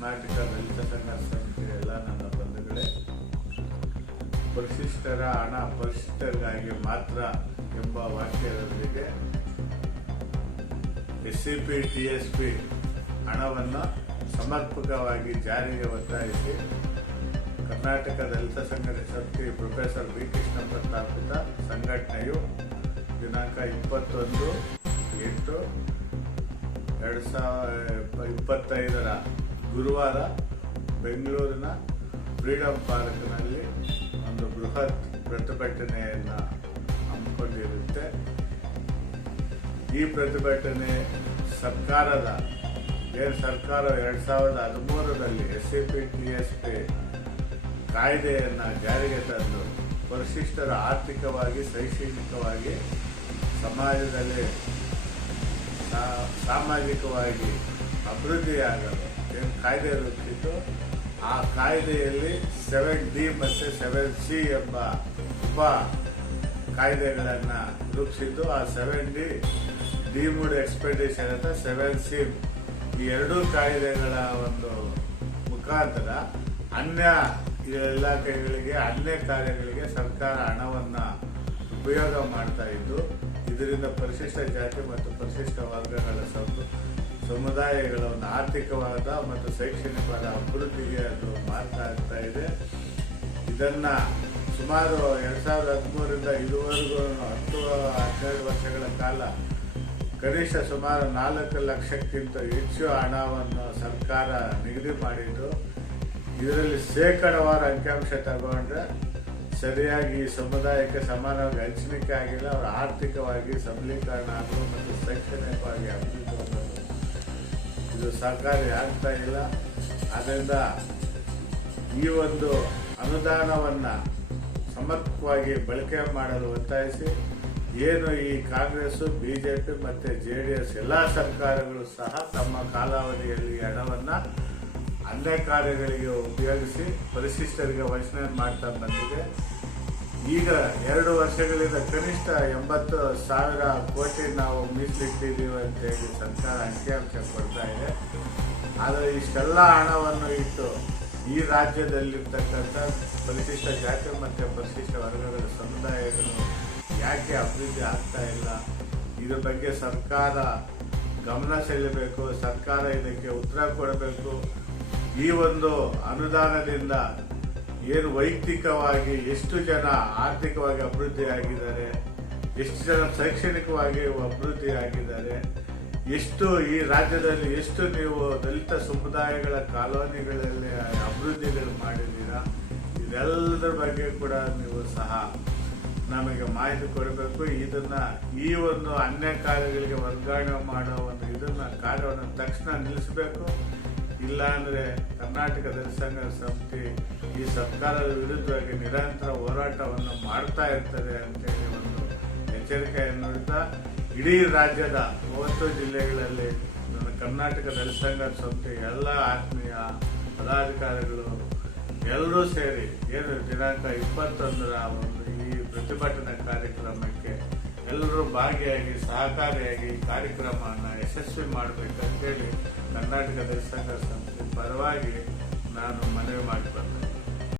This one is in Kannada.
ಕರ್ನಾಟಕ ದಲಿತ ಸಂಘರ್ಷ ಸಮಿತಿ ಎಲ್ಲ ನನ್ನ ಬಂಧುಗಳೇ, ಪರಿಶಿಷ್ಟರ ಹಣ ಪರಿಶಿಷ್ಟರಿಗಾಗಿ ಮಾತ್ರ ಎಂಬ ವಾಕ್ಯದೊಂದಿಗೆ SCP TSP ಹಣವನ್ನು ಸಮರ್ಪಕವಾಗಿ ಜಾರಿಗೆ ಒತ್ತಾಯಿಸಿ ಕರ್ನಾಟಕ ದಲಿತ ಸಂಘರ್ಷ ಸಮಿತಿ ಪ್ರೊಫೆಸರ್ ಬಿ ಕೃಷ್ಣ ಪ್ರತಾಪಿತ ಸಂಘಟನೆಯು ದಿನಾಂಕ 21/8/2025 ಗುರುವಾರ ಬೆಂಗಳೂರಿನ ಫ್ರೀಡಂ ಪಾರ್ಕ್ನಲ್ಲಿ ಒಂದು ಬೃಹತ್ ಪ್ರತಿಭಟನೆಯನ್ನು ಹಮ್ಮಿಕೊಂಡಿರುತ್ತೆ. ಈ ಪ್ರತಿಭಟನೆ ಸರ್ಕಾರ 2013ರಲ್ಲಿ SCP TSP ಕಾಯ್ದೆಯನ್ನು ಜಾರಿಗೆ ತಂದು ಪರಿಶಿಷ್ಟರ ಆರ್ಥಿಕವಾಗಿ ಶೈಕ್ಷಣಿಕವಾಗಿ ಸಮಾಜದಲ್ಲಿ ಸಾಮಾಜಿಕ ಅಭಿವೃದ್ಧಿಯಾಗಲು ಏನು ಕಾಯ್ದೆ ರೂಪಿಸಿದ್ದು, ಆ ಕಾಯ್ದೆಯಲ್ಲಿ 7D ಮತ್ತು 7C ಎಂಬ ಉಪ ಕಾಯ್ದೆಗಳನ್ನು ರೂಪಿಸಿದ್ದು. ಆ 7D ಡಿಮ್ಡ್ ಎಕ್ಸ್ಪೆಂಡಿಚರ್ ಅಂತ 7C ಈ ಎರಡೂ ಕಾಯ್ದೆಗಳ ಒಂದು ಮುಖಾಂತರ ಅನ್ಯ ಇಲಾಖೆಗಳಿಗೆ ಅನ್ಯ ಕಾರ್ಯಗಳಿಗೆ ಸರ್ಕಾರ ಹಣವನ್ನು ಉಪಯೋಗ ಮಾಡ್ತಾ ಇದ್ದು, ಇದರಿಂದ ಪರಿಶಿಷ್ಟ ಜಾತಿ ಮತ್ತು ಪರಿಶಿಷ್ಟ ವರ್ಗಗಳ ಸಮುದಾಯಗಳ ಒಂದು ಆರ್ಥಿಕವಾದ ಮತ್ತು ಶೈಕ್ಷಣಿಕವಾದ ಅಭಿವೃದ್ಧಿಗೆ ಅದು ಮಾಡ್ತಾ ಆಗ್ತಾ ಇದೆ. ಇದನ್ನ ಸುಮಾರು 2013ರಿಂದ ಇದುವರೆಗೂ 10-12 ವರ್ಷಗಳ ಕಾಲ ಕನಿಷ್ಠ ಸುಮಾರು 4 ಲಕ್ಷಕ್ಕಿಂತ ಹೆಚ್ಚು ಹಣವನ್ನು ಸರ್ಕಾರ ನಿಗದಿ ಮಾಡಿದ್ದು, ಇದರಲ್ಲಿ ಶೇಕಡವಾರು ಅಂಕಿಅಂಶ ತಗೊಂಡ್ರೆ ಸರಿಯಾಗಿ ಈ ಸಮುದಾಯಕ್ಕೆ ಸಮಾನವಾಗಿ ಹಂಚಿಕೆ ಆಗಿಲ್ಲ. ಅವರ ಆರ್ಥಿಕವಾಗಿ ಸಬಲೀಕರಣ ಆಗಲು ಮತ್ತು ಶೈಕ್ಷಣಿಕವಾಗಿ ಅಭಿವೃದ್ಧಿ ಹೊಂದಲು ಇದು ಸಹಕಾರಿ ಆಗ್ತಾ ಇಲ್ಲ. ಆದ್ದರಿಂದ ಈ ಒಂದು ಅನುದಾನವನ್ನು ಸಮರ್ಪಕವಾಗಿ ಬಳಕೆ ಮಾಡಲು ಒತ್ತಾಯಿಸಿ ಏನು ಈ ಕಾಂಗ್ರೆಸ್, BJP ಮತ್ತು JDS ಎಲ್ಲ ಸರ್ಕಾರಗಳು ಸಹ ತಮ್ಮ ಕಾಲಾವಧಿಯಲ್ಲಿ ಹಣವನ್ನು ಅನ್ಯ ಕಾರ್ಯಗಳಿಗೆ ಉಪಯೋಗಿಸಿ ಪರಿಶಿಷ್ಟರಿಗೆ ವಂಚನೆ ಮಾಡ್ತಾ ಬಂದಿದೆ. ಈಗ 2 ವರ್ಷಗಳಿಂದ ಕನಿಷ್ಠ 80,000 ಕೋಟಿ ನಾವು ಮೀಸಲಿಟ್ಟಿದ್ದೀವಿ ಅಂತೇಳಿ ಸರ್ಕಾರ ಅಂಕಿಅಂಶ ಕೊಡ್ತಾ ಇದೆ. ಆದರೆ ಇಷ್ಟೆಲ್ಲ ಹಣವನ್ನು ಇಟ್ಟು ಈ ರಾಜ್ಯದಲ್ಲಿರ್ತಕ್ಕಂಥ ಪರಿಶಿಷ್ಟ ಜಾತಿ ಮತ್ತು ಪರಿಶಿಷ್ಟ ವರ್ಗಗಳ ಸಮುದಾಯಗಳು ಯಾಕೆ ಅಭಿವೃದ್ಧಿ ಆಗ್ತಾ ಇಲ್ಲ? ಇದ್ರ ಬಗ್ಗೆ ಸರ್ಕಾರ ಗಮನ ಸೆಳೆಯಬೇಕು. ಸರ್ಕಾರ ಇದಕ್ಕೆ ಉತ್ತರ ಕೊಡಬೇಕು. ಈ ಒಂದು ಅನುದಾನದಿಂದ ಏನು ವೈಯಕ್ತಿಕವಾಗಿ ಎಷ್ಟು ಜನ ಆರ್ಥಿಕವಾಗಿ ಅಭಿವೃದ್ಧಿ ಆಗಿದ್ದಾರೆ, ಎಷ್ಟು ಜನ ಶೈಕ್ಷಣಿಕವಾಗಿ ಅಭಿವೃದ್ಧಿ ಆಗಿದ್ದಾರೆ, ಎಷ್ಟು ಈ ರಾಜ್ಯದಲ್ಲಿ ಎಷ್ಟು ನೀವು ದಲಿತ ಸಮುದಾಯಗಳ ಕಾಲೋನಿಗಳಲ್ಲಿ ಅಭಿವೃದ್ಧಿಗಳು ಮಾಡಿದ್ದೀರಾ, ಇದೆಲ್ಲದರ ಬಗ್ಗೆ ಕೂಡ ನೀವು ಸಹ ನಮಗೆ ಮಾಹಿತಿ ಕೊಡಬೇಕು. ಇದನ್ನ ಈ ಒಂದು ಅನ್ಯ ಕಾರ್ಯಗಳಿಗೆ ವರ್ಗಾವಣೆ ಮಾಡೋ ಒಂದು ಕಾರ್ಯವನ್ನು ತಕ್ಷಣ ನಿಲ್ಲಿಸಬೇಕು. ಇಲ್ಲ ಅಂದರೆ ಕರ್ನಾಟಕ ದಲಿತ ಸಂಘರ್ಷ ಸಮಿತಿ ಈ ಸರ್ಕಾರದ ವಿರುದ್ಧವಾಗಿ ನಿರಂತರ ಹೋರಾಟವನ್ನು ಮಾಡ್ತಾ ಇರ್ತದೆ ಅಂತೇಳಿ ಒಂದು ಎಚ್ಚರಿಕೆಯನ್ನು ನೀಡುತ್ತಾ, ಇಡೀ ರಾಜ್ಯದ 30 ಜಿಲ್ಲೆಗಳಲ್ಲಿ ನನ್ನ ಕರ್ನಾಟಕ ದಲಿತ ಸಂಘರ್ಷ ಸಮಿತಿ ಎಲ್ಲ ಆತ್ಮೀಯ ಪದಾಧಿಕಾರಿಗಳು ಎಲ್ಲರೂ ಸೇರಿ ಏನು ದಿನಾಂಕ 21ರ ಒಂದು ಈ ಪ್ರತಿಭಟನಾ ಕಾರ್ಯಕ್ರಮಕ್ಕೆ ಎಲ್ಲರೂ ಭಾಗಿಯಾಗಿ ಸಹಕಾರಿಯಾಗಿ ಈ ಕಾರ್ಯಕ್ರಮವನ್ನು ಯಶಸ್ವಿ ಮಾಡಬೇಕಂತೇಳಿ ಕರ್ನಾಟಕ ದಲಿತ ಸಂಘರ್ಷ ಸಮಿತಿ ಪರವಾಗಿ ನಾನು ಮನವಿ ಮಾಡಿಕೊಂಡೆ.